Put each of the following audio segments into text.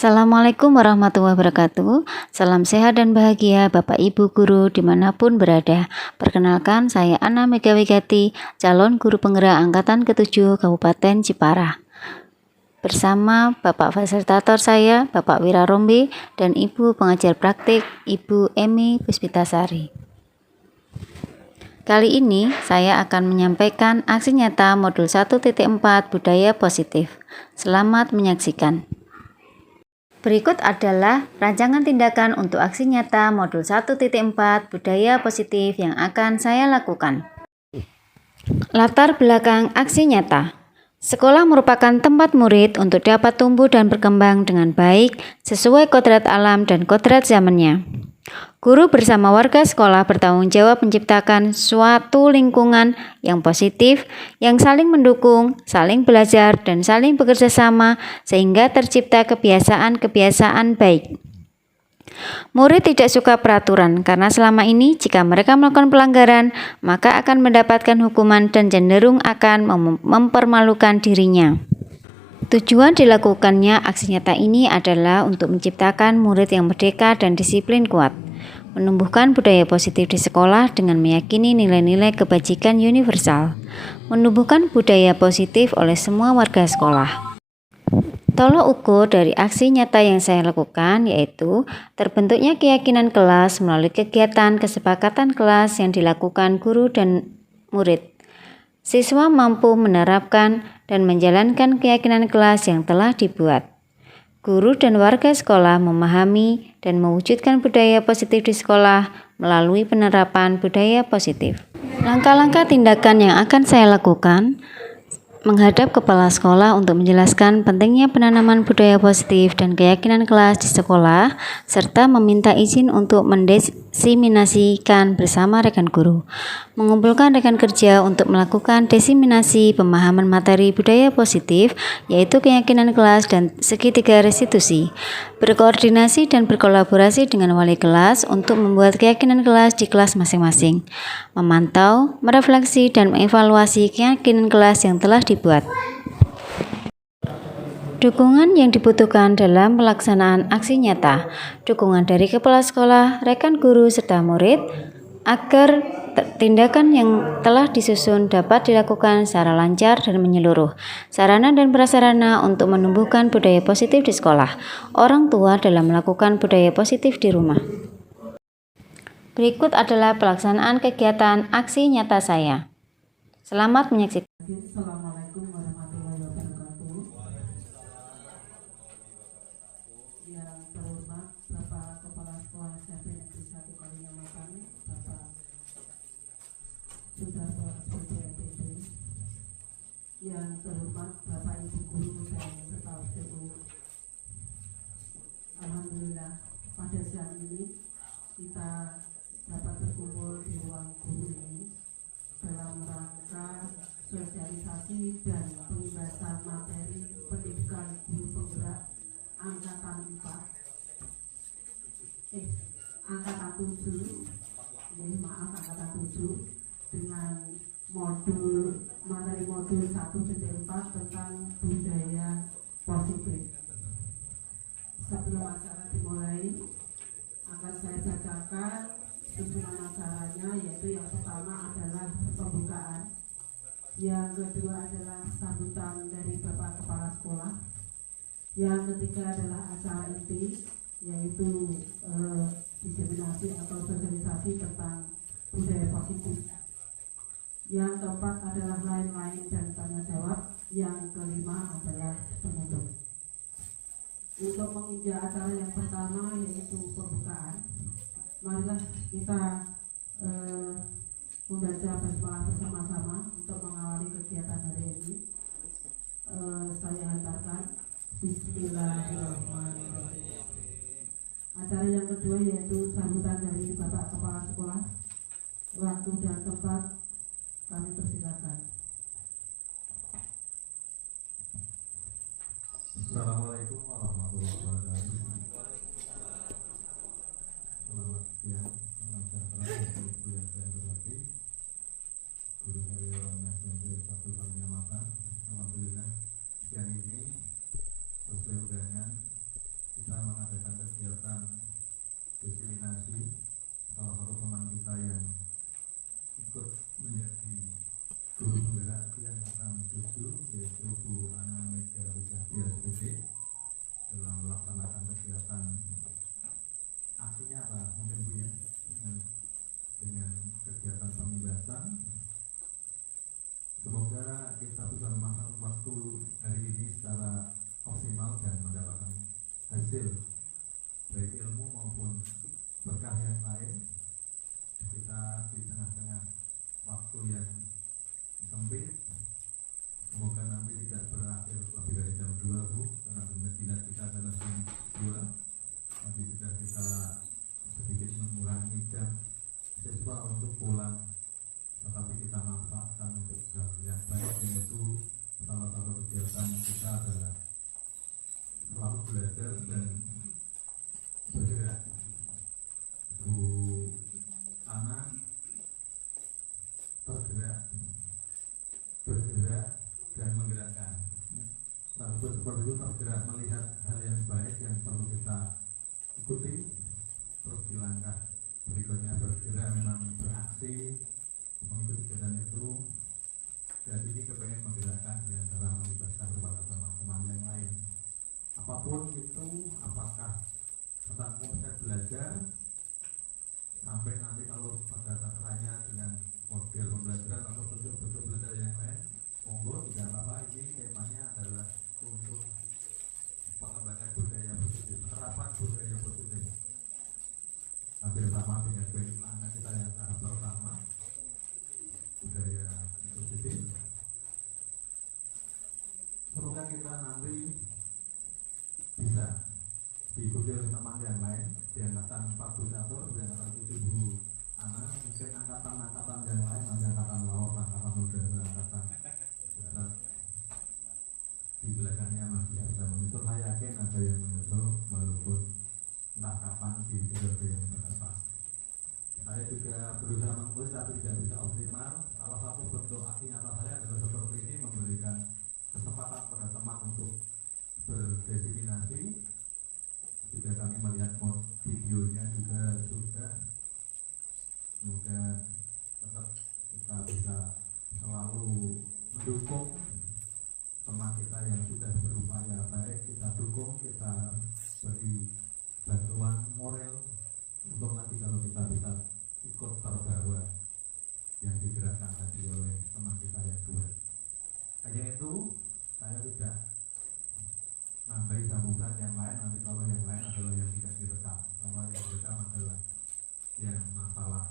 Assalamualaikum warahmatullahi wabarakatuh. Salam sehat dan bahagia Bapak Ibu Guru dimanapun berada. Perkenalkan, saya Anna Megawigati, calon guru penggerak angkatan ke-7 Kabupaten Jepara. Bersama Bapak fasilitator saya, Bapak Wira Rombe, dan Ibu pengajar praktik, Ibu Emi Puspitasari. Kali ini saya akan menyampaikan aksi nyata modul 1.4 Budaya Positif. Selamat menyaksikan. Berikut adalah rancangan tindakan untuk aksi nyata modul 1.4 Budaya Positif yang akan saya lakukan. Latar belakang aksi nyata. Sekolah merupakan tempat murid untuk dapat tumbuh dan berkembang dengan baik sesuai kodrat alam dan kodrat zamannya. Guru bersama warga sekolah bertanggung jawab menciptakan suatu lingkungan yang positif, yang saling mendukung, saling belajar, dan saling bekerja sama sehingga tercipta kebiasaan-kebiasaan baik. Murid tidak suka peraturan karena selama ini jika mereka melakukan pelanggaran, maka akan mendapatkan hukuman dan cenderung akan mempermalukan dirinya. Tujuan dilakukannya aksi nyata ini adalah untuk menciptakan murid yang merdeka dan disiplin kuat, menumbuhkan budaya positif di sekolah dengan meyakini nilai-nilai kebajikan universal, menumbuhkan budaya positif oleh semua warga sekolah. Tolok ukur dari aksi nyata yang saya lakukan yaitu terbentuknya keyakinan kelas melalui kegiatan kesepakatan kelas yang dilakukan guru dan murid. Siswa mampu menerapkan dan menjalankan keyakinan kelas yang telah dibuat. Guru dan warga sekolah memahami dan mewujudkan budaya positif di sekolah melalui penerapan budaya positif. Langkah-langkah tindakan yang akan saya lakukan: menghadap kepala sekolah untuk menjelaskan pentingnya penanaman budaya positif dan keyakinan kelas di sekolah, serta meminta izin untuk mendiseminasikan bersama rekan guru. Mengumpulkan rekan kerja untuk melakukan diseminasi pemahaman materi budaya positif, yaitu keyakinan kelas dan segitiga restitusi. Berkoordinasi dan berkolaborasi dengan wali kelas untuk membuat keyakinan kelas di kelas masing-masing. Memantau, merefleksi, dan mengevaluasi keyakinan kelas yang telah dibuat. Dukungan yang dibutuhkan dalam pelaksanaan aksi nyata. Dukungan dari kepala sekolah, rekan guru, serta murid agar tindakan yang telah disusun dapat dilakukan secara lancar dan menyeluruh. Sarana dan prasarana untuk menumbuhkan budaya positif di sekolah. Orang tua dalam melakukan budaya positif di rumah. Berikut adalah pelaksanaan kegiatan aksi nyata saya. Selamat menyaksikan. Assalamualaikum warahmatullahi wabarakatuh. Yang terhormat Bapak Kepala Sekolah SMP Negeri 1 Kalinyamatan, Bapak Sudarso SPDMPD. Yang terhormat Bapak Ibu Guru dan Staf TU. Alhamdulillah pada siang ini kita dapat berkumpul di ruang guru ini dalam rangka sosialisasi dan pembahasan materi pendidikan guru penggerak angkatan 7 dengan materi modul 1.4 tentang budaya positif. Sebelum acara dimulai, akan saya bacakan susunan acaranya, yaitu yang pertama adalah pembukaan, yang kedua adalah sambutan dari Bapak Kepala Sekolah, yang ketiga adalah acara inti, yaitu diseminasi atau sosialisasi tentang budaya positif, yang keempat adalah lain-lain dan tanya jawab, yang kelima adalah penutup. Untuk menginjak acara yang pertama, yaitu pembukaan, marilah kita membaca basmalah bersama-sama untuk mengawali kegiatan hari ini. Saya hantarkan Bismillahirrahmanirrahim. Acara yang kedua yaitu sambutan dari Bapak Kepala Sekolah. Waktu dan tempat kami persilakan. Assalamualaikum warahmatullahi wabarakatuh. Selamat siang, salam sejahtera untuk Ibu yang saya hormati, guru saya SMP 1 Kalinyamatan. Alhamdulillah siang ini sesuai undangan hasil baik ilmu maupun berkah yang lain. Kita di tengah-tengah waktu yang sempit, semoga nanti tidak berakhir lebih dari jam 2 Bu, karena benar kita adalah jam 2. Nanti sudah kita sedikit mengurangi jam siswa untuk pulang, tetapi kita manfaatkan untuk hal yang baik, yaitu salah satu kegiatan kita adalah selalu belajar dan bergerak. Bu Ana bergerak dan menggerakkan. Lalu seperti itu tergerak melihat hal yang baik yang perlu kita ikuti, terus di langkah berikutnya bergerak memang beraksi mengikuti kegiatan itu. Dan ini kepengen menggerakkan dengan cara melibatkan kepada teman-teman yang lain. Apapun itu, apakah tentang konsep belajar, sampai nanti kalau pada takarannya dengan model pembelajaran atau bentuk-bentuk belajar yang lain, monggo tidak apa-apa. Ini temanya adalah untuk pengembangan budaya positif, terapan budaya positif. Hampir sama dengan anak kita yang tahap pertama, budaya positif. Semoga kita nanti bisa diikuti oleh teman yang lain di angkatan 41, di angkatan 7 Bu Ana, mungkin angkatan-angkatan yang lain, nanti angkatan laut, angkatan udara, angkatan darat di belakangnya masih ada menyusul. Saya yakin ada yang menyusul walaupun entah kapan di periode yang berapa. Saya juga berusaha menulis tapi tidak bisa optimal. Salah satu bentuk aksi nyata saya adalah seperti ini, memberikan kesempatan pada teman untuk berdesiminasi. Juga kami melihat videonya juga sudah. Semoga tetap kita bisa selalu mendukung teman kita yang sudah berupaya baik. Kita dukung, kita beri bantuan moral untuk nanti kalau kita bisa ikut terbawa yang digerakkan tadi oleh teman kita yang dua. Hanya itu, saya tidak nambahi sambungan yang lain. Nanti kalau yang lain adalah yang tidak direkam. Kalau yang direkam adalah yang masalah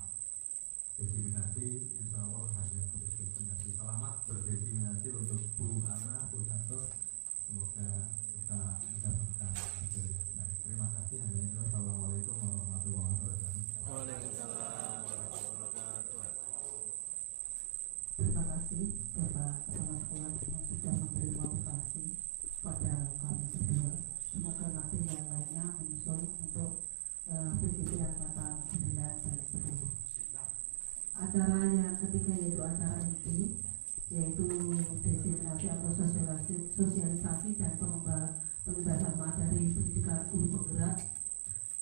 desiminasi, insya Allah hanya berdesiminasi. Selamat berdesiminasi untuk Bu Ana, Bu Santo. Semoga kita mendapatkan hasil yang baik. Terima kasih. Hanya itu. Assalamualaikum warahmatullahi wabarakatuh. Waalaikumsalam warahmatullahi wabarakatuh. Terima kasih Bapak Kepala Sekolah yang sudah memberi motivasi pada kami berdua. Semoga nanti yang lainnya menyusul untuk PGP angkatan 9 dan 10. Acara yang ketiga yaitu acara inti, yaitu desiminasi atau sosialisasi dan pengembangan materi pendidikan guru penggerak,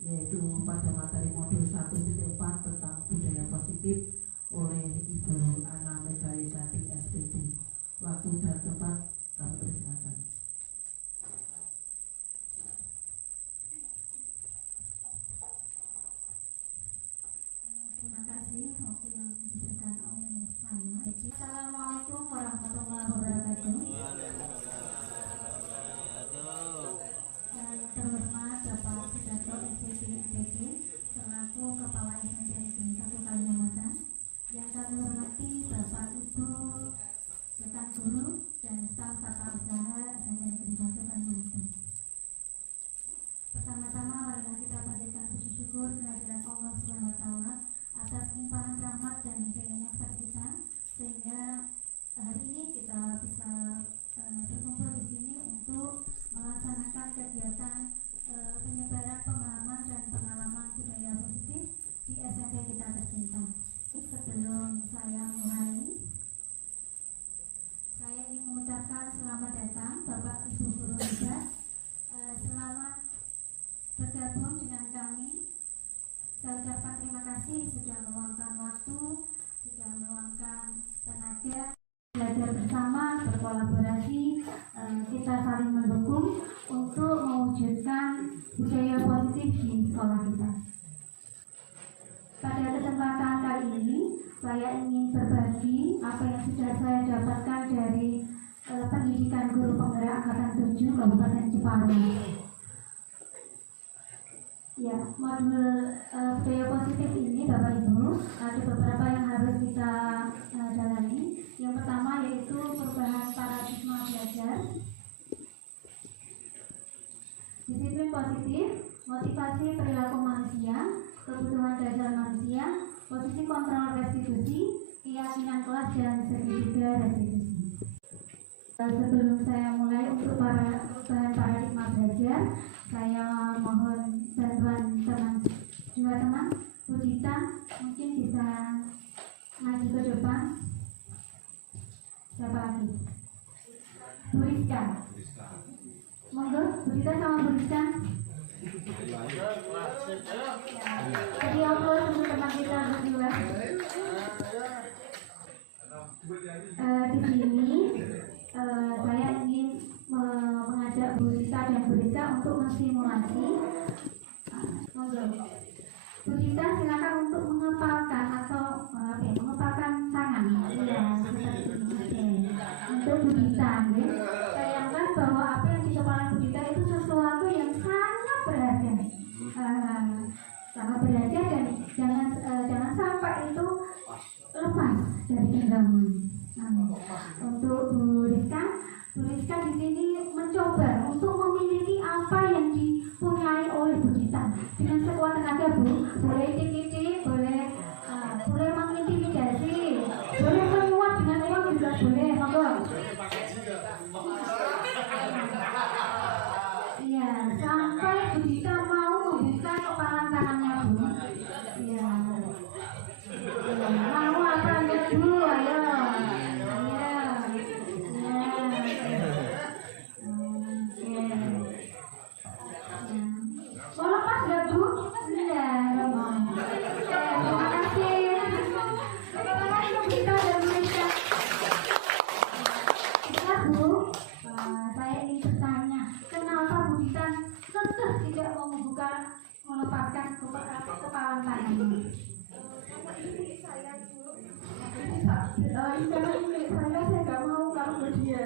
yaitu pada materi modul 1.4 tentang budaya positif oleh Ibu Ana Megawati SPD. Waktu dan tempat kami persilakan. Terima kasih waktu yang diberikan oleh saya. Assalamualaikum warahmatullahi wabarakatuh. Yang terhormat Bapak Sudarto SPP MPD selaku Kepala SMP Negeri 1 Kalimantan. Yang kami hormati Bapak Ibu rekan guru dan staf tata usaha SMP Negeri 1 Kalimantan. Pertama-tama marilah kita panjatkan puji syukur kehadirat Allah SWT atas limpahan rahmat dan hidayahnya kepada kita, sehingga hari ini kita bisa berkumpul di sini untuk melaksanakan kegiatan penyebaran pemahaman dan pengalaman budaya positif di SMP kita tercinta. Sebelum saya mulai, saya ingin mengucapkan selamat datang Bapak Ibu Guru Muda. Selamat bergabung dengan kami. Saya ucapkan terima kasih sudah meluangkan waktu, sudah meluangkan tenaga, belajar bersama, berkolaborasi, kita saling mendukung untuk mewujudkan budaya positif di sekolah kita. Pada kesempatan kali ini, saya ingin berbagi apa yang sudah saya dapatkan dari pendidikan guru penggerak angkatan 7 Kabupaten Jepara. modul budaya positif ini Bapak Ibu ada beberapa yang harus kita jalani. Yang pertama yaitu perubahan paradigma belajar, disiplin positif, motivasi perilaku manusia, kebutuhan dasar manusia, posisi kontrol restitusi, keyakinan kelas dan segitiga restitusi. Sebelum saya mulai untuk perubahan paradigma belajar, saya mohon bantuan teman Bu Dita, mungkin bisa maju ke depan. Siapa lagi? Bu Rizka. Monggo, Bu Dita sama Bu Rizka. Jadi Allah untuk teman kita berdua. Di sini saya ingin mengajak Bu Dita dan Bu Rizka untuk mensimulasi. Monggo. Bu Dita silakan untuk mengepalkan atau mengepalkan tangan. Ya, seperti ini. Untuk Bu Dita, ya. Bayangkan bahwa apa yang di kepala Bu Dita itu sesuatu yang sangat berharga. Sangat berharga dan jangan sampai itu lepas dari genggaman. Untuk Bu Rizka di sini mencoba untuk memiliki apa yang dipunyai oleh Bu Dita dengan sekuat tenaga Bu. Boleh dikit-dikit, boleh mengintimidasi, boleh menyuap dengan uang juga boleh, monggo. Iya, sampai Bu Dita mau membuka kepalan tangannya Bu. Iya. Mau apa Bu? Ayo. Mau lepas nggak Bu? Iya. Terima kasih. Terima kasih Bu Dita dan Bu Rizka. Ya Bu, saya ingin bertanya, kenapa Bu Dita tetap tidak mau melepaskan kepalan tangannya? Karena ini saya nggak mau kalau ke dia.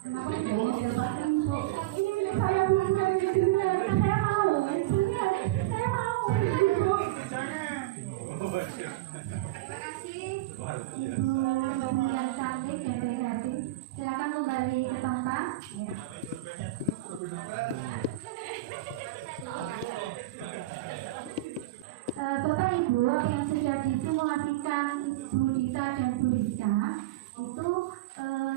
Kenapa tidak mau dilepaskan Bu? Ini milik saya Bu, bukan milik dia. Saya mau, saya mau Bu. Terima kasih Ibu yang cantik dan kreatif. Silakan kembali ke tempat. Bapak Ibu yang sudah disimulasikan Bu Dita dan Bu Rizka itu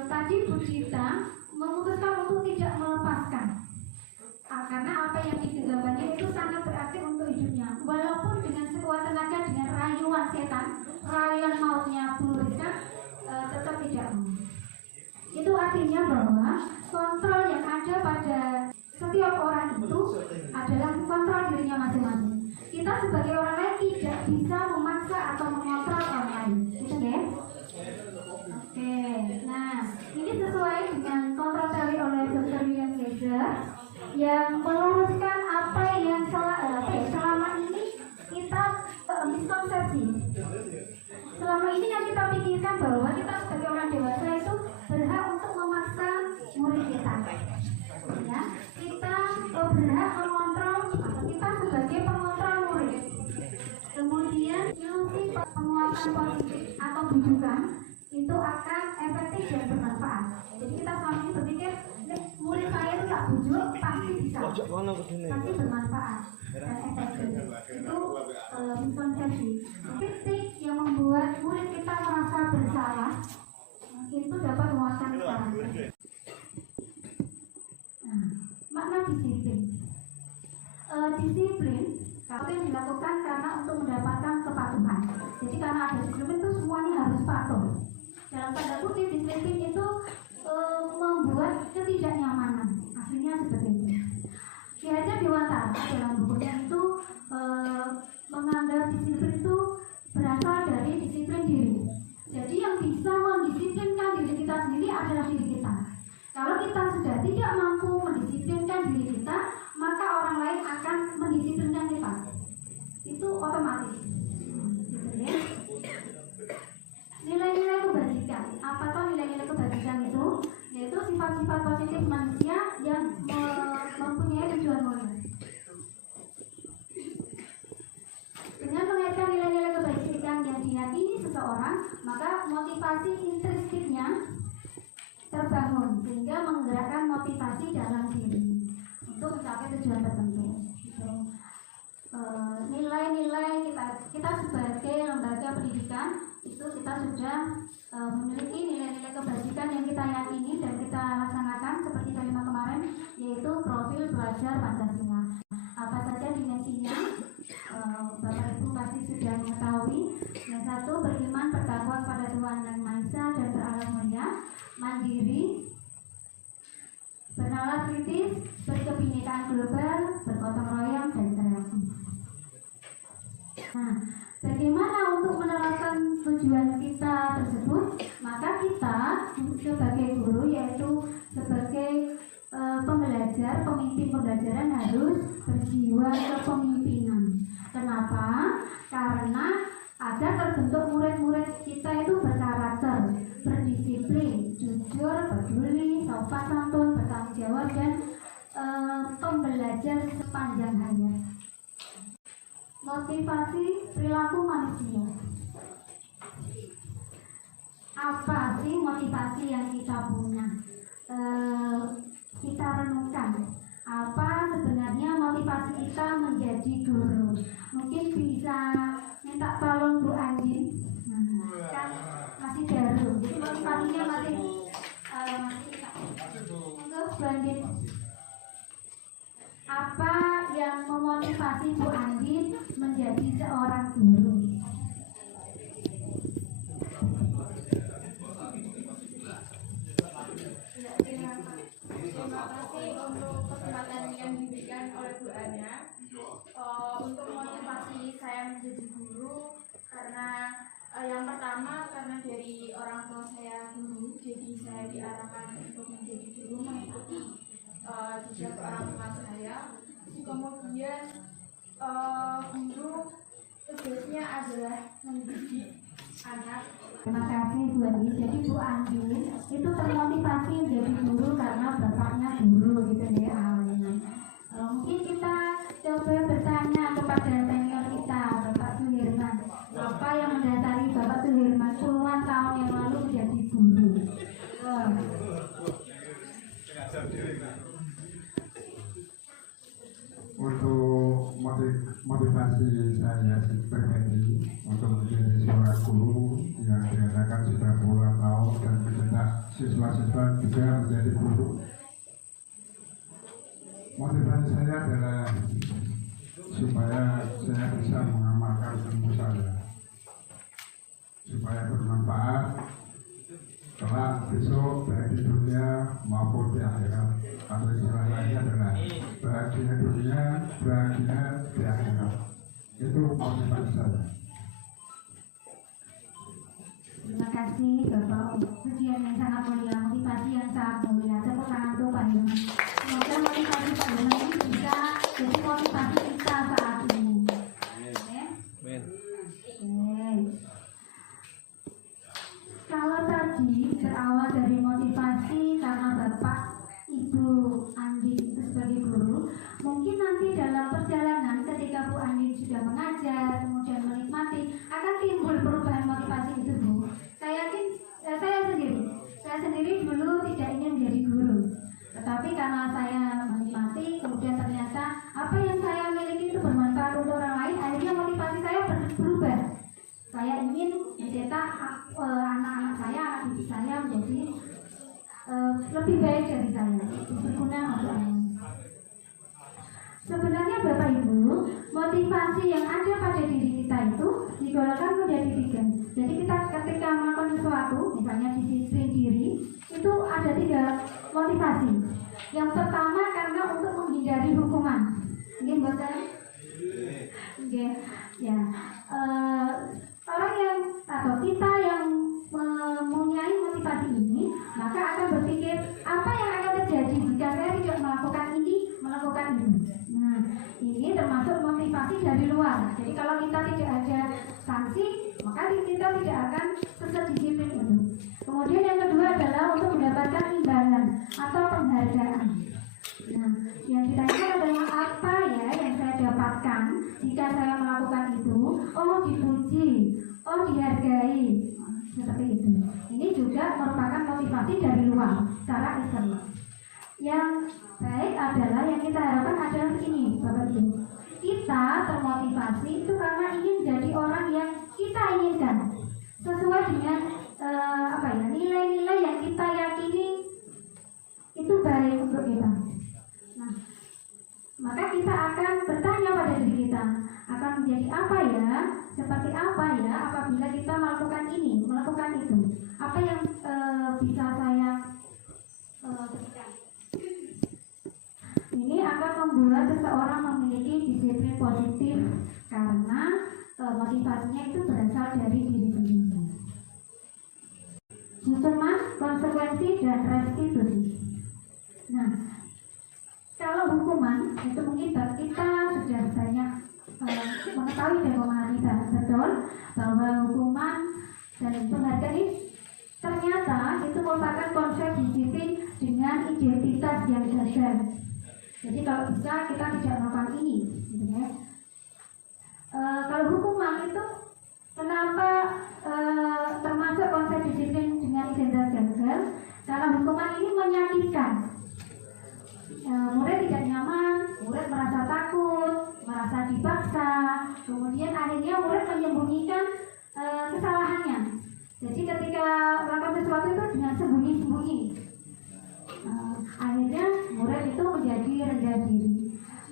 tadi Bu Dita memutuskan untuk tidak melepaskan karena apa yang digenggamannya itu sangat berarti untuk hidupnya, walaupun dengan sekuat tenaga, dengan rayuan setan, rayuan mautnya Bu Rizka tetap tidak mau. Itu artinya bahwa kontrol yang ada pada setiap orang itu adalah kontrol dirinya masing-masing. Kita sebagai orang lain tidak bisa memaksa atau mengontrol orang lain, gitu ya? Oke, nah ini sesuai dengan kontrol teori oleh Dr. William Geiger yang meluruskan apa yang selama ini kita miskonsepsi. Selama ini yang kita pikirkan bahwa kita sebagai orang dewasa itu berhak untuk memaksa murid kita, ya? Kita berhak mengontrol, kita sebagai pengontrol murid. Kemudian ilusi penguatan positif atau bujukan itu akan efektif dan bermanfaat. Jadi kita selama ini berpikir murid saya itu tak bujuk pasti bisa, pasti bermanfaat dan efektif. Itu miskonsepsi. Kritik yang membuat murid kita merasa bersalah itu dapat menguatkan karakter. Makna disiplin. Disiplin kalau yang dilakukan karena untuk mendapatkan kepatuhan. Jadi karena ada disiplin itu semuanya harus patuh. Dalam tanda kutip disiplin itu membuat ketidaknyamanan. Aslinya seperti itu. Ki Hajar Dewantara dalam bukunya itu menganggap disiplin itu berasal dari disiplin diri. Jadi yang bisa mendisiplinkan diri kita sendiri adalah diri kita. Kalau kita sudah tidak mampu mendisiplinkan diri kita, maka orang lain akan mendisiplinkan kita. Itu otomatis. Gitu ya. Nilai-nilai kebajikan. Apa tuh nilai-nilai kebajikan itu? positif manusia yang mempunyai tujuan mulia. Dengan mengaitkan nilai-nilai kebajikan yang diyakini seseorang, maka motivasi intrinsiknya terbangun sehingga menggerakkan motivasi dalam diri untuk mencapai tujuan tertentu. Nilai-nilai kita sebagai lembaga pendidikan itu kita sudah memiliki nilai-nilai kebajikan yang kita yakini dan kita laksanakan seperti kalimat kemarin, yaitu profil pelajar Pancasila. Apa saja dimensinya? Bapak Ibu pasti sudah mengetahui. Yang satu, beriman bertakwa kepada Tuhan Yang Maha Esa dan berakhlak mulia, mandiri, bernalar kritis, berkebinekaan global, bergotong royong, dan kreatif. Nah, bagaimana untuk menerapkan tujuan kita tersebut? Maka kita sebagai guru, yaitu sebagai pembelajar, pemimpin pembelajaran harus berjiwa kepemimpinan. Kenapa? Karena agar terbentuk murid-murid kita itu berkarakter, berdisiplin, jujur, peduli, sopan santun, bertanggung jawab, dan pembelajar sepanjang hayat. Motivasi perilaku manusia. Apa sih motivasi yang kita punya? Kita renungkan. Apa sebenarnya motivasi kita menjadi guru? Mungkin bisa minta tolong Bu Andi, kan masih baru, jadi motivasinya masih untuk Bu Andi. Apa yang memotivasi Bu Andi menjadi seorang guru? Terima kasih untuk kesempatan yang diberikan oleh Bu Anya untuk motivasi saya menjadi guru, karena yang pertama karena dari orang tua saya guru, jadi saya diarahkan untuk menjadi guru mengikuti jejak orang tua saya. Kemudian guru tugasnya adalah mendidik anak. Terima kasih Bu Andi. Jadi Bu Andi itu termotivasi menjadi guru karena bapaknya guru gitu ya awalnya. Mungkin kita coba bertanya kepada senior kita, Bapak Suherman, apa yang mendasari Bapak Suherman puluhan tahun yang lalu menjadi guru? Untuk motivasi saya pribadi untuk menjadi seorang guru yang diadakan sudah puluhan tahun dan mencetak siswa-siswa juga menjadi guru. Motivasi saya adalah supaya saya bisa mengamalkan ilmu saya, supaya bermanfaat kelak besok baik di dunia maupun di akhirat. Atau istilah lainnya adalah bahagia dunia, bahagia di akhirat. Itu motivasi saya. Terima kasih Bapak untuk pujian yang sangat mulia, motivasi yang sangat mulia. Tepuk tangan untuk Pak Hilman. Semoga motivasi Pak Hilman ini bisa jadi motivasi kita saat ini. Amin. Kalau tadi berawal dari motivasi karena Bapak Ibu Andi itu sebagai guru, mungkin nanti dalam perjalanan ketika Bu Andi sudah mengajar, kemudian menikmati, akan timbul perubahan motivasi itu, Bu. Saya yakin, saya sendiri dulu tidak ingin menjadi guru, tetapi karena saya menikmati, kemudian ternyata apa yang saya miliki itu bermanfaat untuk orang lain, akhirnya motivasi saya berubah. Saya ingin mencetak anak-anak saya, anak didik saya menjadi lebih baik dari saya, berguna untuk orang. Sebenarnya Bapak Ibu, motivasi yang ada pada diri kita itu digolongkan menjadi 3. Jadi kita ketika melakukan sesuatu, misalnya disiplin diri, itu ada 3 motivasi. Yang pertama karena untuk menghindari hukuman. Mungkin bosan? Oke, ya. Orang yang atau kita yang mempunyai motivasi ini, maka akan berpikir apa yang akan terjadi jika saya tidak melakukan ini, melakukan itu. Nah, ini termasuk motivasi dari luar. motivasi dari luar secara eksternal. Yang baik adalah yang kita harapkan adalah ini, Bapak Ibu. Kita termotivasi itu karena ingin jadi orang yang kita inginkan, sesuai dengan nilai-nilai yang kita yakini itu baik untuk kita. Nah, maka kita akan bertanya pada diri kita, akan menjadi apa ya, seperti apa ya apabila kita melakukan ini, melakukan itu. Apa yang bisa saya berikan? Ini akan membuat seseorang memiliki disiplin positif karena motivasinya itu berasal dari diri sendiri. Hukuman, konsekuensi, dan restitusi. Nah, kalau hukuman itu mungkin kita sudah banyak mengetahui dan memahami betul bahwa hukuman dan penghargaan ini ternyata itu merupakan konsep disiplin dengan identitas yang gagal. Jadi kalau bisa kita tidak melakukan ini, gitu ya. Kalau hukuman itu kenapa termasuk konsep disiplin dengan identitas gagal? Karena hukuman ini menyakitkan. Murid tidak nyaman, murid merasa takut, merasa dipaksa, kemudian akhirnya murid menyembunyikan kesalahannya. Jadi ketika melakukan sesuatu itu dengan sembunyi-sembunyi, akhirnya murid itu menjadi rendah diri.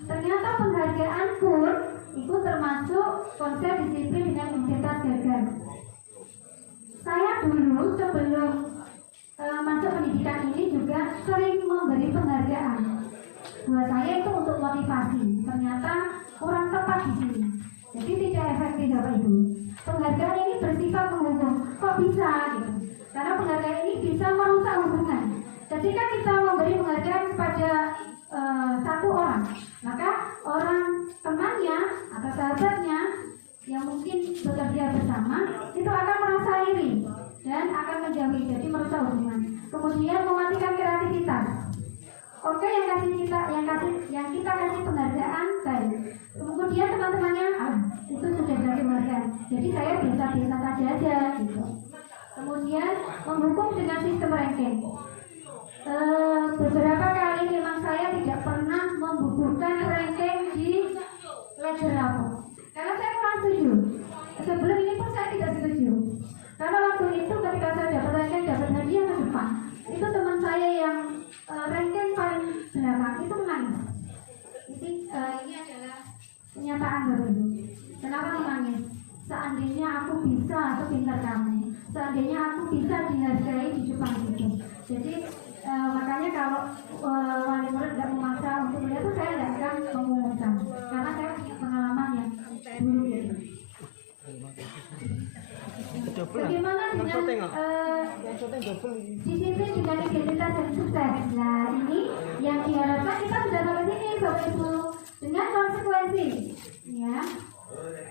Ternyata penghargaan pun itu termasuk konsep disiplin dengan identitas gagal. Saya dulu sebelum masuk pendidikan ini juga sering memberi penghargaan. Buat saya itu untuk motivasi. Ternyata kurang tepat di sini. Jadi tidak efektif, Bapak Ibu. Penghargaan ini bersifat menghukum. Kok bisa gitu? Karena penghargaan ini bisa merusak hubungan. Ketika kita memberi penghargaan kepada satu orang, maka orang temannya atau sahabatnya yang mungkin bekerja bersama itu akan merasa iri dan akan menjauhi, jadi merusak hubungan. Kemudian mematikan kreativitas. Oke, yang kita kasih penghargaan baik. Kemudian teman-temannya itu sudah dari penghargaan. Jadi saya biasa-biasa saja aja gitu. Kemudian menghukum dengan sistem ranking. Beberapa kali memang saya tidak pernah membukukan ranking di ledger rapor. Karena saya kurang setuju. Sebelum ini pun saya tidak setuju. Karena waktu itu ketika saya dapat ranking, dapat hadiah ke depan, itu teman saya yang ranking paling belakang itu menangis. Ini adalah kenyataan baru ini. Kenapa menangis? Seandainya aku bisa sepintar kamu, seandainya aku bisa dihargai di depan itu. Jadi makanya kalau wali murid tidak memaksa untuk melihat itu, saya tidak akan mengumumkan karena saya punya pengalaman yang dulu itu. Bagaimana dengan disiplin dengan identitas dan sukses? Nah, ini yang diharapkan kita sudah sampai sini, Bapak Ibu, dengan konsekuensi. Ya,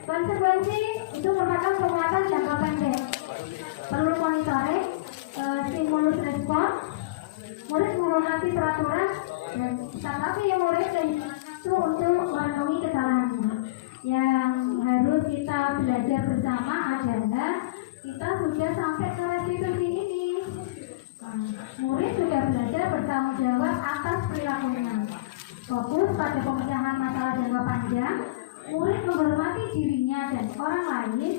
konsekuensi itu merupakan penguatan jangka pendek. Perlu monitoring, stimulus respon, murid menghormati peraturan, dan tetapi yang murid itu untuk memenuhi kesalahannya. Yang harus kita belajar bersama adalah kita sudah sampai ke restitusi ini. Murid sudah belajar bertanggung jawab atas perilakunya. Fokus pada pemecahan masalah jangka panjang. Murid menghormati dirinya dan orang lain.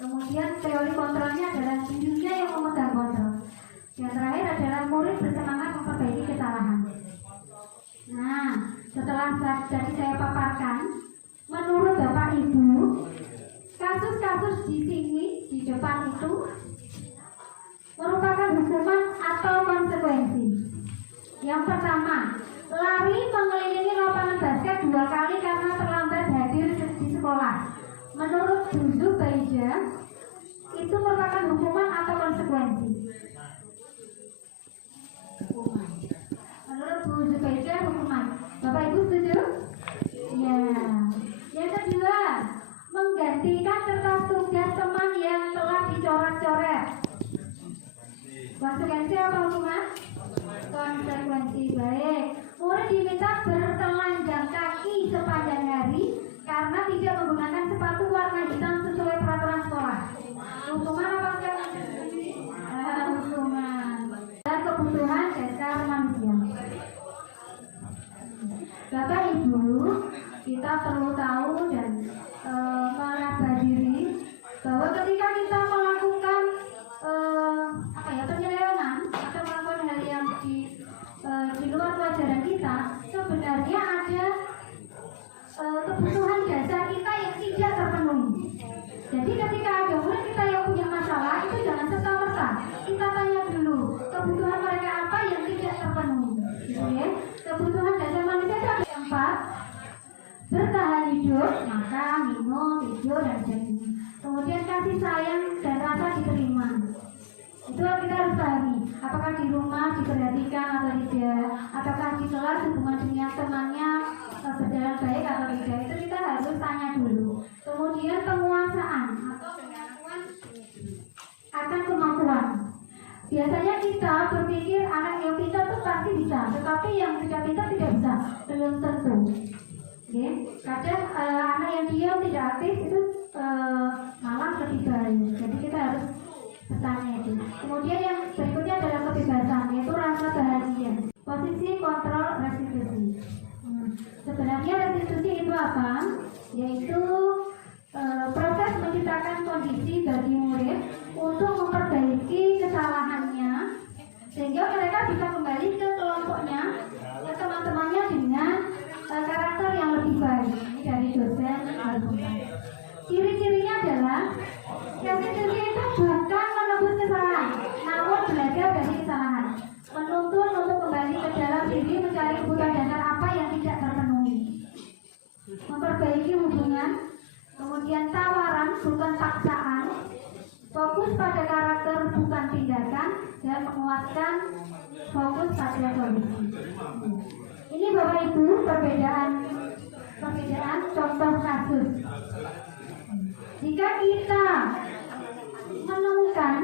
Kemudian teori kontrolnya adalah dirinya yang memegang kontrol. Yang terakhir adalah murid bersemangat memperbaiki kesalahan. Nah, setelah tadi saya paparkan, menurut Bapak Ibu, kasus-kasus di sini di depan itu merupakan hukuman atau konsekuensi. Yang pertama, lari mengelilingi lapangan basket 2 kali karena terlambat hadir di sekolah. Menurut Bu Zubaida, itu merupakan hukuman atau konsekuensi? Hukuman. Menurut Bu Zubaida, hukuman. Bapak Ibu setuju? Ya. Yang kedua, menggantikan kertas tugas teman yang telah dicoret-coret. Konsekuensi apa hukuman? Konsekuensi, baik. Murid diminta bertelanjang kaki sepanjang hari karena tidak menggunakan sepatu warna hitam sesuai peraturan sekolah. Hukuman apa enggak? Hukuman. Dan apakah di rumah diperhatikan atau tidak, apakah di kelas hubungan dengan temannya berjalan baik atau tidak, itu kita harus tanya dulu. Kemudian penguasaan atau pengakuan akan kemampuan. Biasanya kita berpikir anak yang pintar itu pasti bisa, tetapi yang tidak pintar tidak bisa, belum tentu. Oke, kadang anak yang diam tidak aktif itu malah lebih baik. Jadi kita harus bertanya itu. Kemudian yang berikutnya adalah kebebasan, yaitu rasa bahagia. Posisi kontrol restitusi. Sebenarnya restitusi itu apa? Yaitu proses menciptakan kondisi bagi murid untuk memperbaiki kesalahannya sehingga mereka bisa kembali ke kelompoknya, ke teman-temannya dengan karakter yang lebih baik. Ini dari dosen Al-Quran. Ciri-cirinya adalah restitusi itu bukan menebus kesalahan, namun belajar dari kesalahan, menuntun untuk kembali ke dalam diri, mencari kebutuhan dasar apa yang tidak terpenuhi, memperbaiki hubungan, kemudian tawaran bukan paksaan, fokus pada karakter bukan tindakan, dan menguatkan fokus pada solusi. Ini Bapak Ibu perbedaan contoh kasus. Jika kita menemukan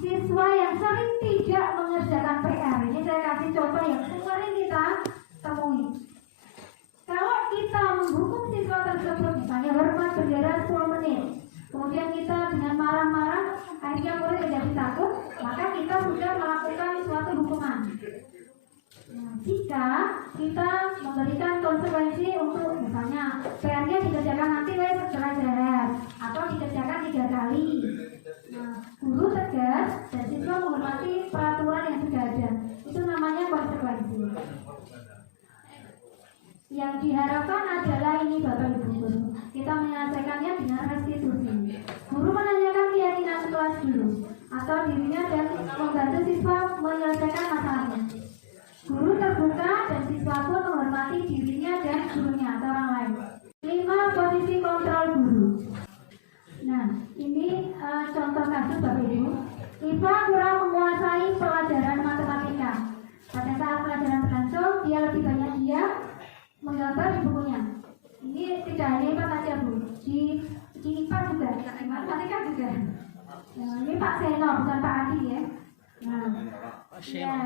siswa yang sering tidak mengerjakan PR, ini saya kasih contoh yang sering kita temui. Kalau kita menghukum siswa tersebut, misalnya hormat bendera 10 menit, kemudian kita dengan marah-marah, akhirnya murid menjadi takut, maka kita sudah melakukan suatu hukuman. Nah, jika kita memberikan konsekuensi untuk misalnya PR-nya dikerjakan nanti setelah istirahat atau dikerjakan 3 kali. Nah, guru tegas dan siswa menghormati peraturan yang sudah ada. Itu namanya konsekuensi. Yang diharapkan adalah ini Bapak Ibu guru, kita menyelesaikannya dengan restitusi. Guru menanyakan keyakinan kelas dulu atau dirinya dan membantu siswa menyelesaikan masalahnya. Guru terbuka dan siswa pun menghormati dirinya dan gurunya atau orang lain. 5. Posisi kontrol guru. Nah, ini contoh kasus Bapak Ibu. Iva kurang menguasai pelajaran matematika. Pada saat pelajaran berlangsung, dia lebih banyak diam, menggambar di bukunya. Ini tidak hanya IPA saja Bu, di IPA juga, di matematika juga. Nah, ini Pak Seno, bukan Pak Adi ya. Nah, ya.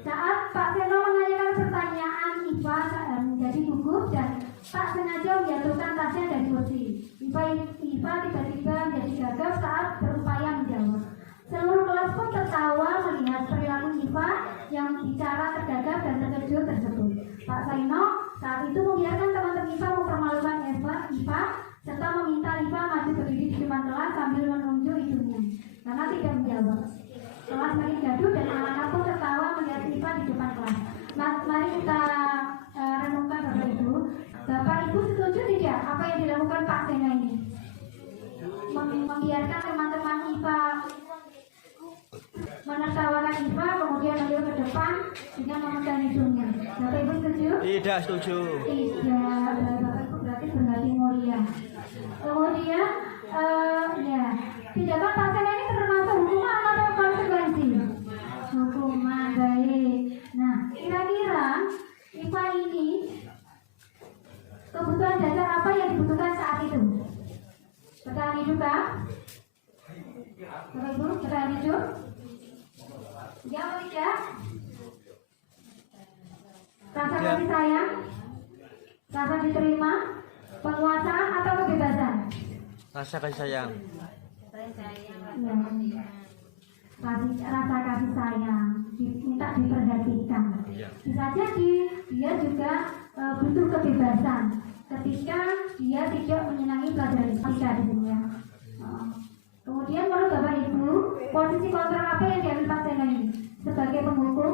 Saat Pak Seno menanyakan pertanyaan, IPA menjadi gugup dan tak sengaja menjatuhkan tasnya dari kursi. IPA tiba-tiba menjadi gagap saat berupaya menjawab. Seluruh kelas pun tertawa melihat perilaku IPA yang bicara tergagap dan terkejut tersebut. Pak Seno saat itu membiarkan teman-teman IPA mempermalukan IPA serta meminta IPA maju berdiri di depan kelas sambil menunjuk ibunya karena tidak menjawab. Kelas makin gaduh dan anak-anak pun tertawa melihat IPA di depan kelas. Mari kita renungkan Bapak Ibu. Bapak Ibu setuju tidak apa yang dilakukan Pak Seno ini? Membiarkan teman-teman IPA menertawakan IPA, kemudian beliau ke depan dengan memegang hidungnya. Bapak Ibu setuju? Tidak setuju. Tidak, Bapak Ibu berarti berhati mulia. Kemudian, ya, tindakan Pak Seno ini termasuk hukuman atau konsekuensi? Hukuman, baik. Nah, kira-kira IPA ini kebutuhan dasar apa yang dibutuhkan saat itu? Bertahan hidup kan? Bapak Ibu, bertahan hidup? Ya atau tidak? Rasa kasih sayang? Rasa diterima? Penguasaan atau kebebasan? Rasa kasih sayang. Ya. Rasa kasih sayang, minta diperhatikan. Bisa jadi dia juga butuh kebebasan ketika dia tidak menyenangi pelajaran tidak di sini ya. Kemudian menurut Bapak Ibu, posisi kontrol apa yang diambil Pak Seno ini? Sebagai penghukum,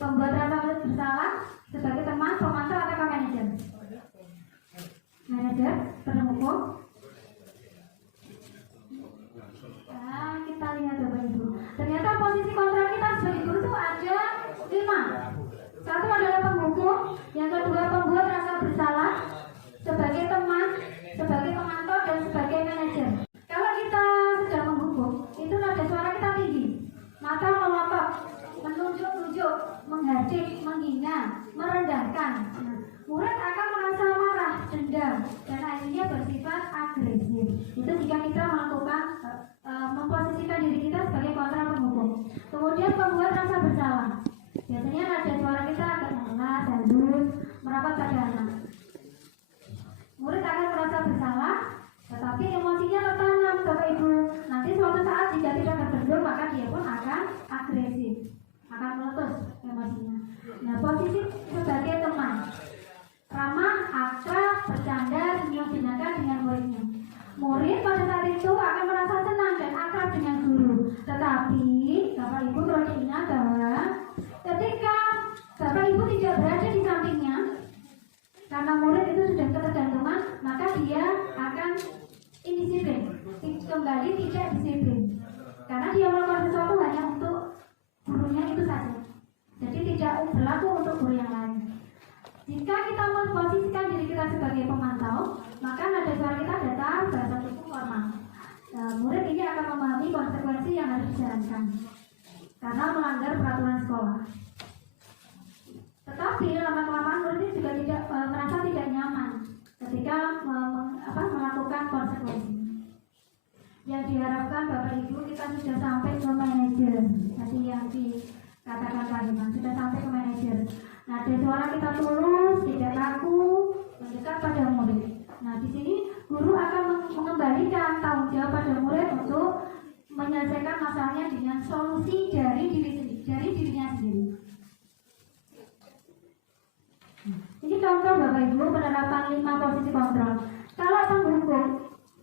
pembuat rasa bersalah, sebagai teman, pemantau atau manajer? Manajer, penghukum. Nah, kita lihat Bapak Ibu. Ternyata posisi kontrol kita sebagai guru itu ada 5. Satu adalah penghukum, yang kedua pembuat rasa bersalah, sebagai teman, sebagai pemantau dan sebagai manajer. Kalau kita sudah menghukum, itu nada suara kita tinggi. membuat rasa bersalah. Biasanya nada suara kita agak melas, halus, merapat pada anak. Murid akan merasa bersalah, tetapi emosinya tertanam, Bapak Ibu. Nanti suatu saat jika tidak terbendung, maka dia pun akan agresif, akan meletus emosinya. Nah, posisi sebagai teman, ramah, akrab, bercanda, senyum-senyumkan dengan muridnya. Murid pada saat itu akan merasa senang dan akrab dengan guru. Tetapi Bapak Ibu perlu diingat bahwa ketika Bapak Ibu tidak berada di sampingnya, karena murid itu sudah ketergantungan, maka dia akan indisiplin, kembali tidak disiplin. Karena dia melakukan sesuatu hanya untuk gurunya itu saja. Jadi tidak berlaku untuk guru yang lain. Jika kita memposisikan diri kita sebagai pemantau, maka nada suara kita datar, bahasa tubuh formal. Murid ini akan memahami konsekuensi yang harus dijalankan karena melanggar peraturan sekolah. Tetapi lama-kelamaan murid ini juga tidak merasa tidak nyaman ketika melakukan konsekuensi. Yang diharapkan Bapak Ibu kita sudah sampai ke manajer. Tadi yang dikatakan Pak Iman sudah sampai ke manajer. Nada suara kita tulus, tidak kaku, mendekat pada murid. Nah, di sini guru akan mengembalikan tanggung jawab pada murid untuk menyelesaikan masalahnya dengan solusi dari dirinya sendiri. Ini contoh Bapak Ibu penerapan 5 posisi kontrol. Kalau menghukum,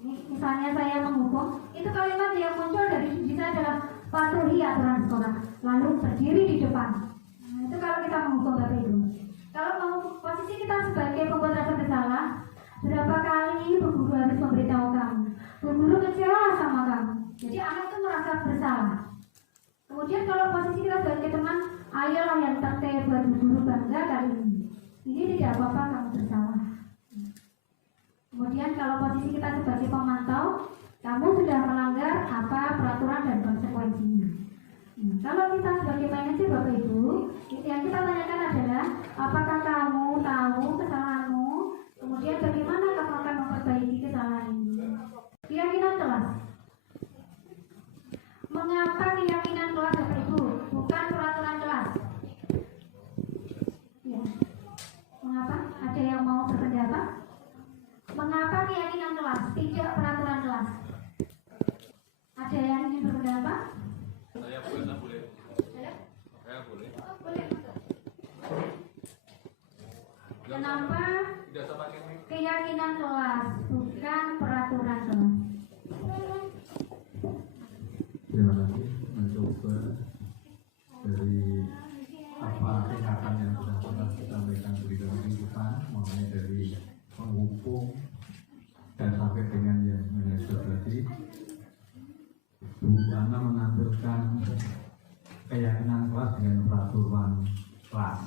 misalnya saya menghukum, itu kalimat yang muncul dari diri saya adalah patuhi aturan sekolah, lalu berdiri di depan. Nah, itu kalau kita menghukum Bapak Ibu. Kalau posisi kita sebagai pembuat rasa bersalah, berapa kali Bu Guru harus memberitahu kamu, Bu Guru kecewa sama kamu. Jadi anak itu merasa bersalah. Kemudian kalau posisi kita sebagai teman, ayolah yang tertib buat Bu Guru bangga kali ini. Ini tidak apa-apa kamu bersalah. Kemudian kalau posisi kita sebagai pemantau, kamu sudah melanggar apa peraturan dan konsekuensinya. Kalau kita sebagai manajer Bapak Ibu, yang kita tanyakan adalah apakah kamu tahu kesalahanmu, kemudian bagaimana kamu akan memperbaiki kesalahan ini. Keyakinan kelas. Mengapa keyakinan kelas Bapak Ibu, bukan peraturan kelas? Ya. Mengapa? Ada yang mau berpendapat? Mengapa keyakinan kelas, tidak peraturan kelas? Ada yang ingin berpendapat? Saya boleh. Saya boleh. Oh, boleh. Kenapa keyakinan kelas, bukan peraturan kelas? Terima kasih mencoba dari apa tingkatan yang sudah pernah kita sampaikan di dalam kehidupan, mulai dari menghukum dan sampai dengan yang manajer tadi. Bu Ana mengaturkan keyakinan kelas dengan peraturan kelas.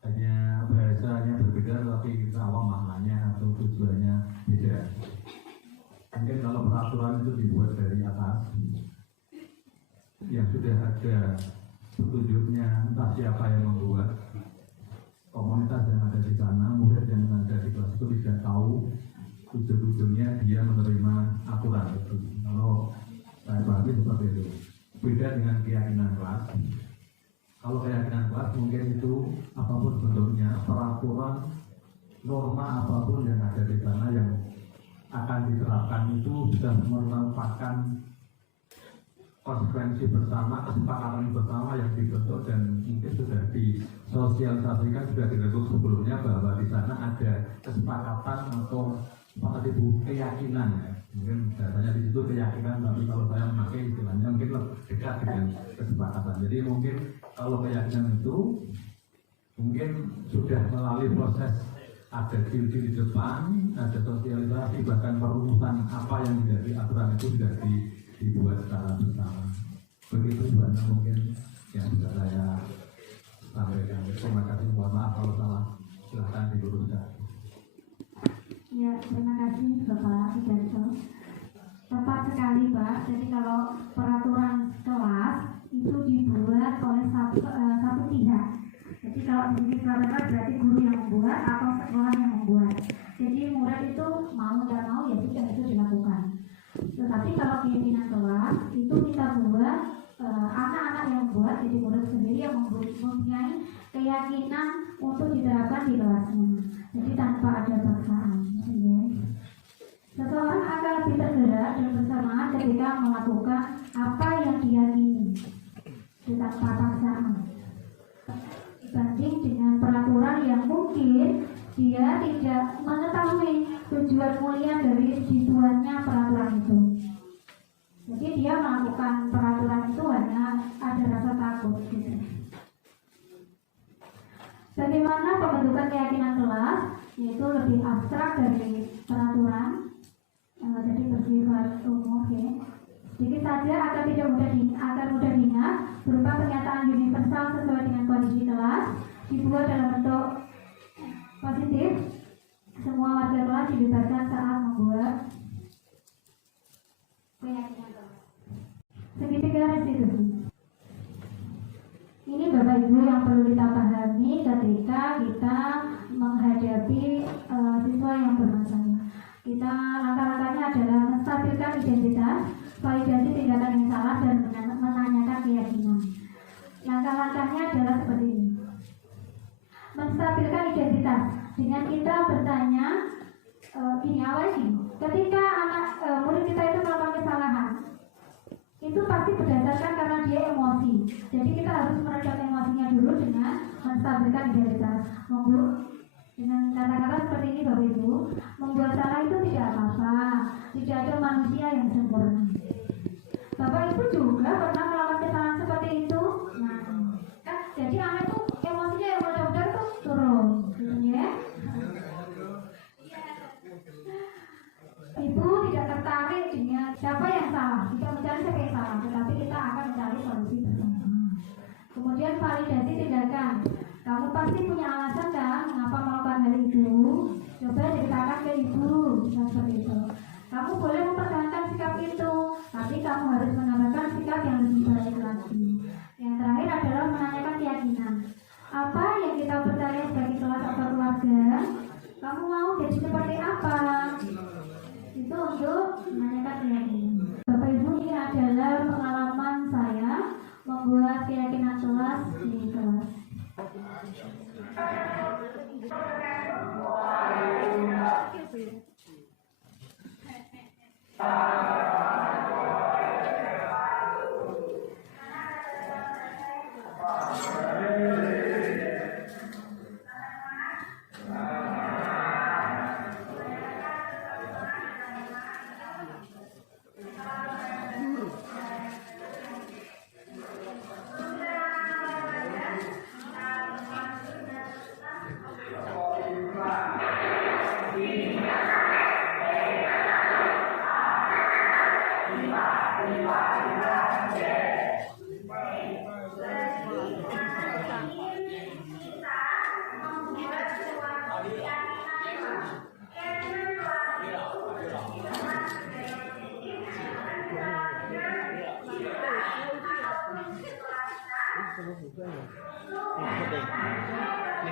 Hanya bahasanya berbeda, tapi kita awam maknanya atau tujuannya beda. Mungkin kalau peraturan itu dibuat dari atas, yang sudah ada petunjuknya, entah siapa yang membuat, komunitas yang ada di sana, murid yang ada di kelas itu tidak tahu ujung-ujungnya dia menerima aturan itu. Kalau saya pahami seperti itu. Beda dengan keyakinan kelas. Kalau keyakinan kelas mungkin itu apapun bentuknya, peraturan, norma apapun yang ada di sana yang akan diterapkan itu sudah merupakan konsekuensi bersama, kesepakatan bersama yang dibentuk dan mungkin sudah disosialisasikan, sudah dibentuk sebelumnya bahwa di sana ada kesepakatan atau seperti keyakinan. Mungkin datanya di situ keyakinan, tapi kalau saya memakai istilahnya mungkin lebih dekat dengan kesepakatan. Jadi mungkin kalau keyakinan itu mungkin sudah melalui proses, ada deal di depan, ada sosialisasi, bahkan perumusan apa yang menjadi aturan itu sudah dibuat secara bersama. Begitu banyak mungkin yang bisa saya sampaikan. Terima kasih, mohon maaf kalau salah, silahkan diluruskan. Ya, terima kasih Bapak Widarto. Tepat sekali Pak. Jadi kalau peraturan kelas itu dibuat oleh satu pihak. Jadi kalau di peraturan berarti guru yang membuat atau sekolah yang membuat. Jadi murid itu mau nggak mau ya sudah itu dilakukan. Tetapi kalau keyakinan kelas itu kita buat anak-anak yang jadi murid sendiri yang mempunyai keyakinan untuk diterapkan di kelasnya. Jadi tanpa ada paksaan. Ya. Seseorang akan lebih tergerak dan bersemangat ketika melakukan apa yang diyakini tanpa paksaan, dibanding dengan peraturan yang mungkin dia tidak mengetahui tujuan mulia dari dibuatnya peraturan itu. Jadi dia melakukan peraturan itu hanya ada rasa takut gitu. Bagaimana pembentukan keyakinan kelas, yaitu lebih abstrak dari peraturan, jadi bersifat umum ya. Sedikit saja agar mudah diingat, berupa pernyataan universal sesuai dengan kondisi kelas, dibuat dalam bentuk positif. Semua warga kelas dilibatkan saat membuat keyakinan kelas. Segitiga restitusi. Ini Bapak Ibu yang perlu kita pahami ketika kita menghadapi siswa yang bermasalah. Kita langkah-langkahnya adalah menstabilkan identitas, validasi tindakan yang salah, dan menanyakan keyakinan. Langkah-langkahnya adalah seperti ini. Menstabilkan identitas dengan kita bertanya gini, awalnya gini, ketika murid kita itu melakukan kesalahan, itu pasti berdasarkan karena dia emosi. Jadi kita harus meredam emosinya dulu dengan menstabilkan identitas. Dengan kata-kata seperti ini Bapak Ibu, membuat salah itu tidak apa-apa, tidak ada manusia yang sempurna. Bapak Ibu juga pernah melakukan kesalahan seperti itu. Nah, kan jadi anak itu emosinya yang mudah-mudah tuh turun, gitu ya. Ibu tidak tertarik dengan siapa yang salah, tidak mencari siapa yang salah, tetapi kita akan mencari solusi bersama. Kemudian validasi tindakan. Kamu pasti punya alasan kan mengapa melakukan hal itu? Coba ceritakan ke ibu, seperti itu. Kamu boleh mempertahankan sikap itu, tapi kamu harus menambahkan sikap yang lebih baik lagi. Yang terakhir adalah menanyakan keyakinan. Apa yang kita percaya sebagai kelas atau keluarga? Kamu mau jadi seperti apa? Itu untuk menanyakan keyakinan. Bapak Ibu, ini adalah pengalaman saya membuat keyakinan kelas di kelas.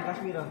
Kelas piro?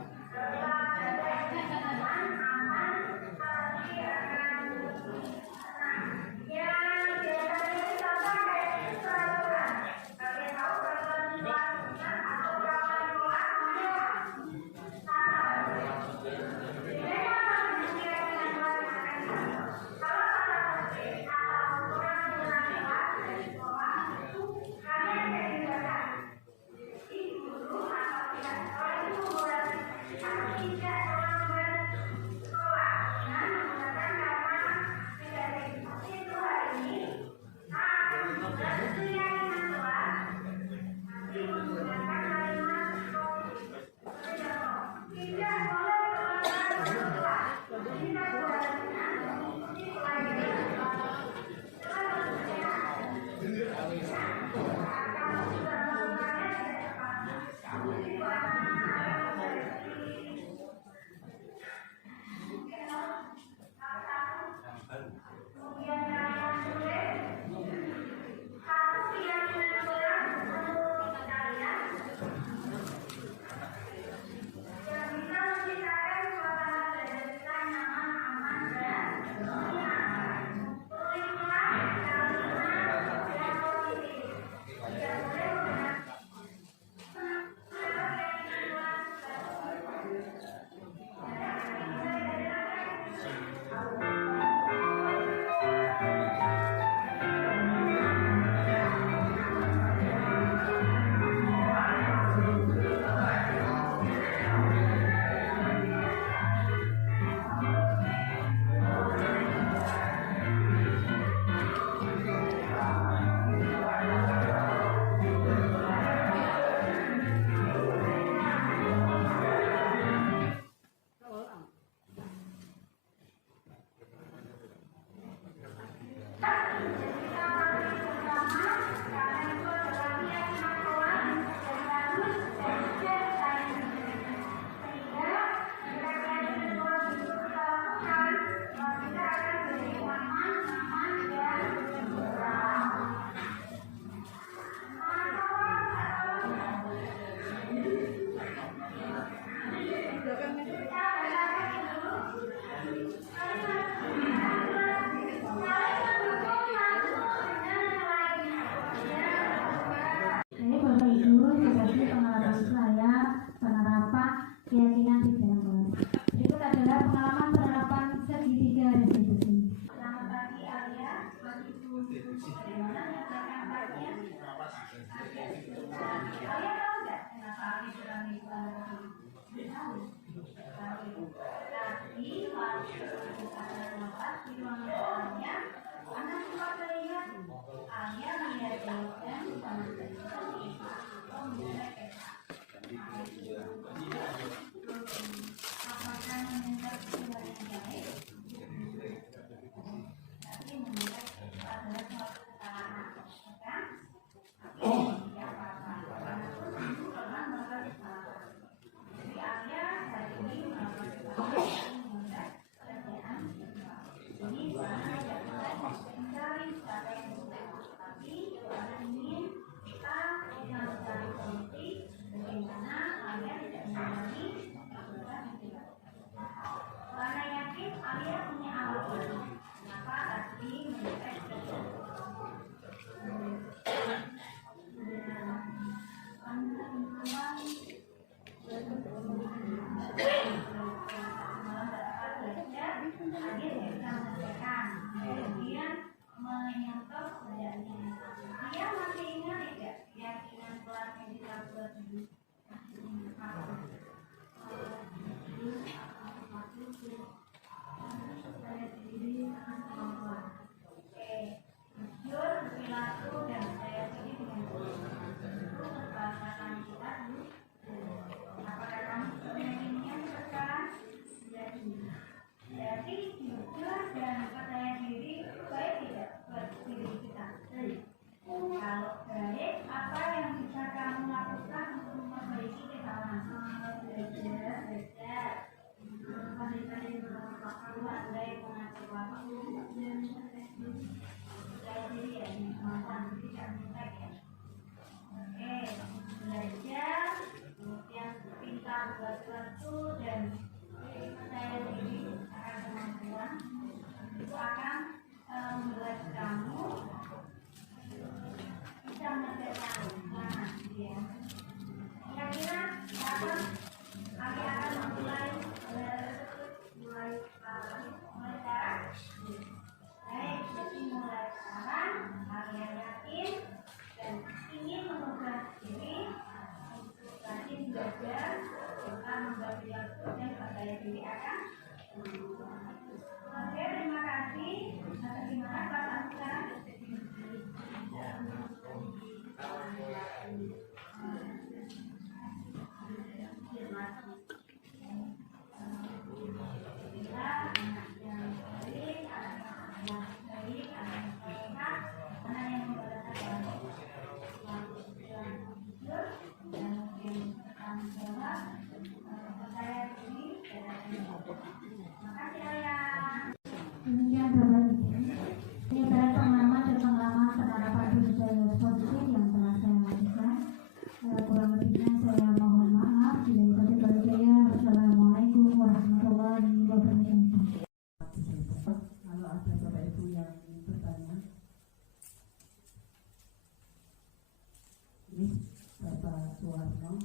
Pak Suwarno.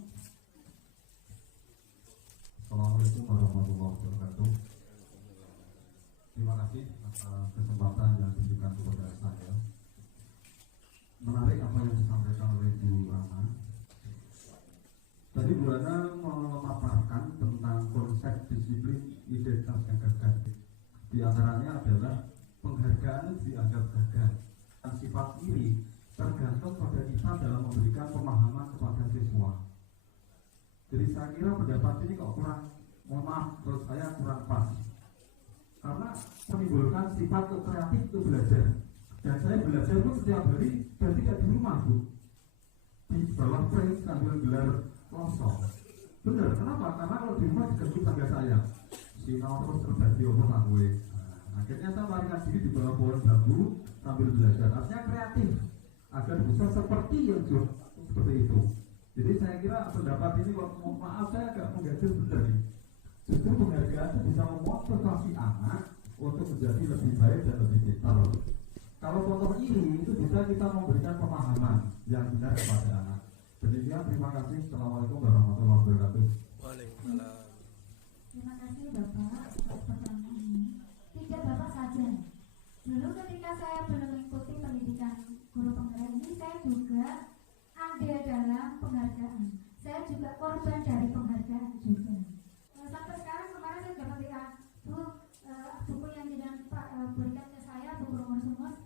Assalamualaikum warahmatullahi wabarakatuh. Terima kasih atas kesempatan yang diberikan kepada saya. Menarik apa yang disampaikan oleh Bu Rana. Tadi Bu Rana memaparkan tentang konsep disiplin identitas yang gagal. Di antaranya adalah penghargaan dianggap gagal. Dan sifat iri tergantung pada kita dalam memberikan pemahaman kepada siswa. Jadi saya kira pendapat ini kok kurang, mohon maaf, menurut saya kurang pas. Karena menimbulkan sifat kreatif untuk belajar. Dan saya belajar pun setiap hari dan tidak di rumah, Bu. Di bawah frame sambil gelar losong. Benar, kenapa? Karena kalau di rumah diganggu tangga saya. Sinau terus terjadi apa gue. Akhirnya saya melarikan diri di bawah pohon bambu sambil belajar. Artinya kreatif agar bisa seperti yang seperti itu. Jadi saya kira pendapat ini kok maaf saya agak mengganjil benar nih. Justru penghargaan itu bisa memotivasi anak untuk menjadi lebih baik dan lebih pintar. Kalau contoh ini itu bisa kita memberikan pemahaman yang benar kepada anak. Demikian, terima kasih. Assalamualaikum warahmatullahi wabarakatuh. Waalaikumsalam. Terima kasih Bapak atas pertanyaan ini. Tidak Bapak saja. Dulu ketika saya belum mengikuti pendidikan guru penggerak ini, saya juga andil dalam penghargaan. Saya juga korban dari penghargaan juga. Sampai sekarang kemarin saya dapat WA, Bu, buku yang berikan ke saya, buku rumus-rumus,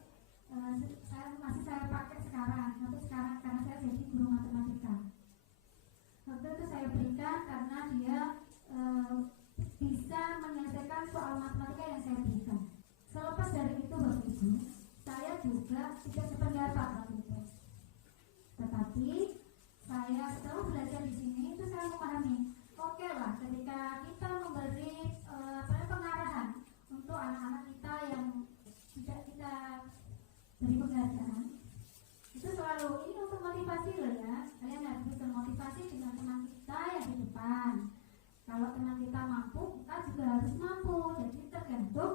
saya pakai sekarang, sampai sekarang karena saya jadi guru matematika. Waktu itu saya berikan karena dia bisa menyelesaikan soal matematika yang saya berikan. Selepas dari itu Bapak Ibu, saya juga tidak sependapat waktu itu. Tetapi saya setelah belajar di sini itu saya memahami, oke lah ketika kita memberi pengarahan untuk anak-anak kita yang tidak kita beri penghargaan, itu selalu ini untuk motivasi loh ya. Kalian harus termotivasi dengan teman kita yang di depan. Kalau teman kita mampu, kita juga harus mampu. Jadi tergantung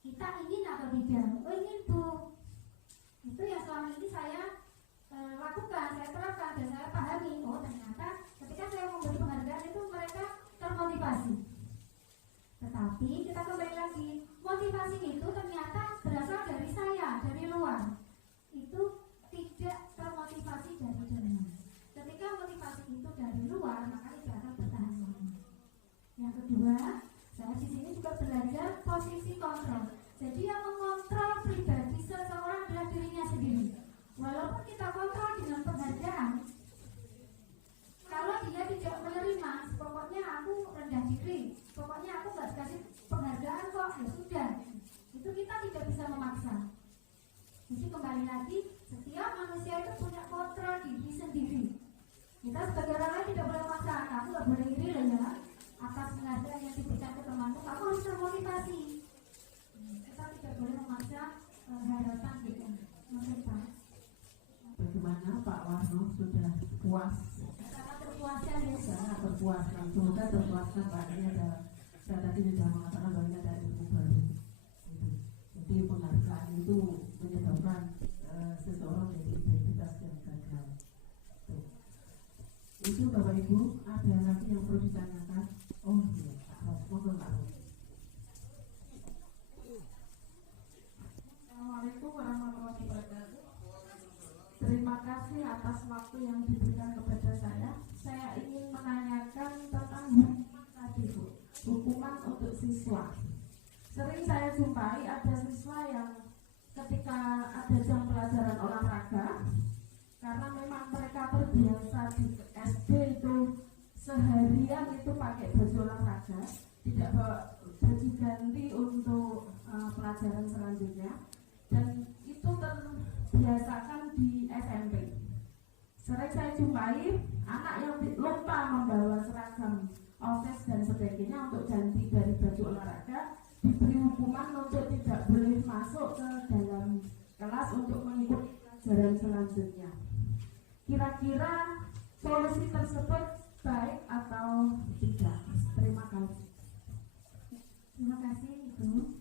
kita ingin atau tidak. Oh ingin Bu. Itu yang selama ini saya lakukan, saya terapkan dan saya pahami. Oh ternyata ketika saya memberi penghargaan itu mereka termotivasi. Tetapi kita kembali lagi, motivasi itu ternyata berasal dari saya, dari luar. Itu tidak termotivasi dari dalam. Ketika motivasi itu dari luar, maka tidak akan bertahan lama. Yang kedua, saya di sini juga belajar posisi kontrol. Jadi yang mengontrol pribadi seseorang adalah dirinya sendiri. Walaupun kita kontrol dengan penghargaan, kalau dia tidak menerima, pokoknya aku rendah diri, pokoknya aku gak dikasih penghargaan kok, ya sudah. Itu kita tidak bisa memaksa. Jadi kembali lagi, setiap manusia itu punya kontrol diri sendiri. Kita sebagai orang lain tidak boleh memaksa, kamu gak boleh iri loh ya. Atas penghargaan yang diberikan ke temanmu, kamu harus termotivasi. Kita tidak boleh memaksa harapan gitu. Meminta. Bagaimana Pak Warno sudah puas? Sangat terpuaskan ya. Sangat terpuaskan. Semoga terpuaskan Pak. Ini ada, saya tadi sudah mengatakan bahwa ini ada ilmu baru. Jadi penghargaan itu menyebabkan seseorang menjadi identitas yang gagal. Itu Bapak Ibu, ada lagi yang perlu ditanyakan? Oh iya, monggo Pak. Assalamualaikum warahmatullahi wabarakatuh. Terima kasih atas waktu yang diberikan kepada saya. Saya ingin menanyakan tentang hukuman tadi, Bu. Hukuman untuk siswa. Sering saya jumpai ada siswa yang ketika ada jam pelajaran olahraga, karena memang mereka terbiasa di SD itu seharian itu pakai baju olahraga, tidak bawa baju ganti untuk pelajaran selanjutnya, dan itu terbiasakan di SMP. Sering saya jumpai anak yang lupa membawa seragam OSIS dan sebagainya untuk ganti dari baju olahraga, diberi hukuman untuk tidak boleh masuk ke dalam kelas untuk mengikuti pelajaran selanjutnya. Kira-kira solusi tersebut baik atau tidak? Terima kasih. Terima kasih Ibu.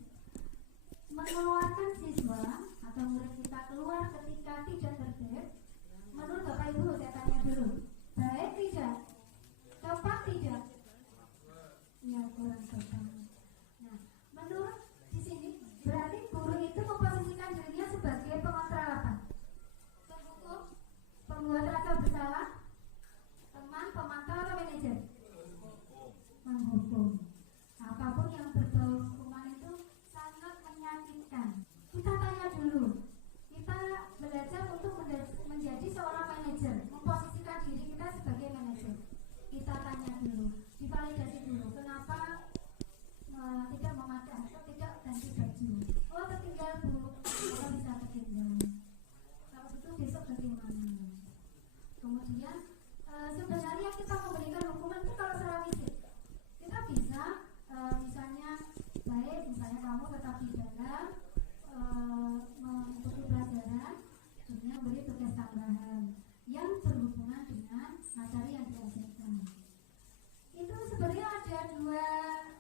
Mengeluarkan siswa atau murid kita keluar ketika tidak tertib, menurut Bapak Ibu saya tanya dulu, Kemudian sebenarnya kita memberikan hukuman itu kalau secara fisik kita bisa misalnya kamu tetap di dalam mengikuti pelajaran, kemudian beri tugas tambahan yang berhubungan dengan materi yang diajarkan. Itu sebenarnya ada dua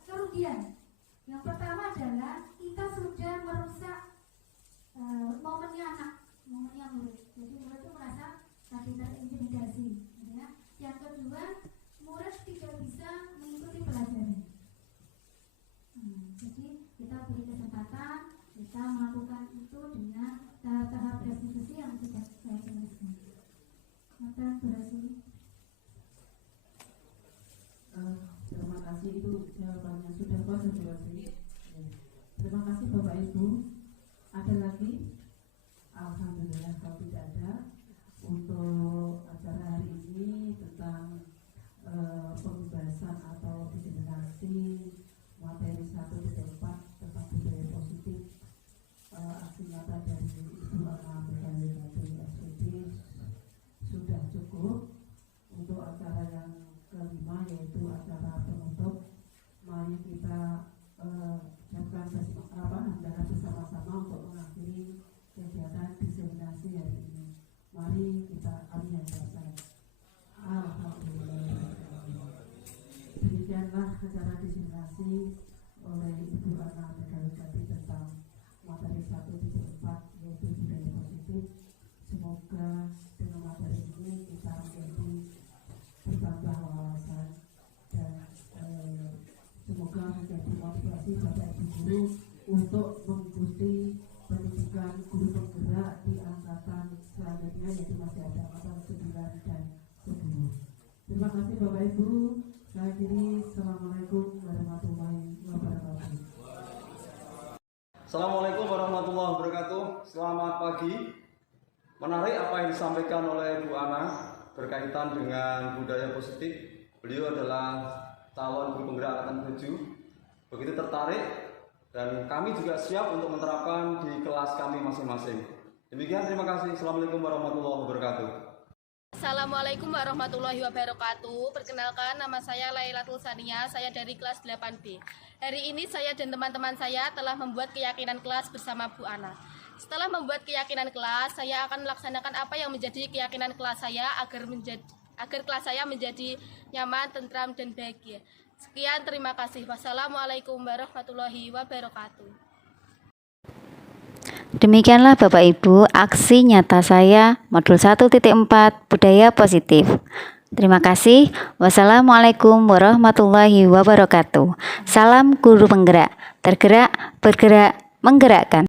kerugian. Yang pertama adalah kita sudah merusak momennya anak, momennya murid. Jadi murid itu merasa tadi terintimidasi, ya. Yang kedua, murid tidak bisa mengikuti pelajaran. Jadi kita beri kesempatan, kita melakukan itu dengan tahap-tahap restitusi yang sudah saya jelaskan. Maka berhasil. Terima kasih, itu jawabannya sudah konsentrasi. Terima kasih Bapak Ibu. Ada lagi? Alhamdulillah kalau tidak ada. Untuk acara hari ini tentang pembahasan atau diseminasi materi 1.4 tentang budaya positif, aksi nyata dari Ibu Ana Megawati SPD sudah cukup. Untuk acara yang kelima yaitu acara penutup, mari kita hendaklah bersama-sama untuk mengakhiri kegiatan diseminasi hari ini. Mari kita ambil dasar. Alhamdulillah. Demikianlah acara diseminasi oleh Ibu Ana Megawati tentang materi 1.4 yaitu budaya positif. Semoga dengan materi ini kita menjadi bertambah wawasan dan semoga menjadi motivasi Bapak Ibu guru untuk mengikuti pendidikan guru penggerak di angkatan selanjutnya, yaitu masih ada angkatan 9 dan 10. Terima kasih Bapak Ibu. Saya akhiri. Assalamualaikum warahmatullahi wabarakatuh. Assalamualaikum warahmatullahi wabarakatuh. Selamat pagi. Menarik apa yang disampaikan oleh Bu Ana berkaitan dengan budaya positif. Beliau adalah calon guru penggerak angkatan 7. Begitu tertarik dan kami juga siap untuk menerapkan di kelas kami masing-masing. Demikian, terima kasih. Assalamualaikum warahmatullahi wabarakatuh. Assalamualaikum warahmatullahi wabarakatuh. Perkenalkan, nama saya Lailatul Sania, saya dari kelas 8B. Hari ini saya dan teman-teman saya telah membuat keyakinan kelas bersama Bu Ana. Setelah membuat keyakinan kelas, saya akan melaksanakan apa yang menjadi keyakinan kelas saya agar kelas saya menjadi nyaman, tentram, dan bahagia. Sekian, terima kasih. Wassalamualaikum warahmatullahi wabarakatuh. Demikianlah Bapak Ibu aksi nyata saya modul 1.4 budaya positif. Terima kasih. Wassalamualaikum warahmatullahi wabarakatuh. Salam guru penggerak, tergerak, bergerak, menggerakkan.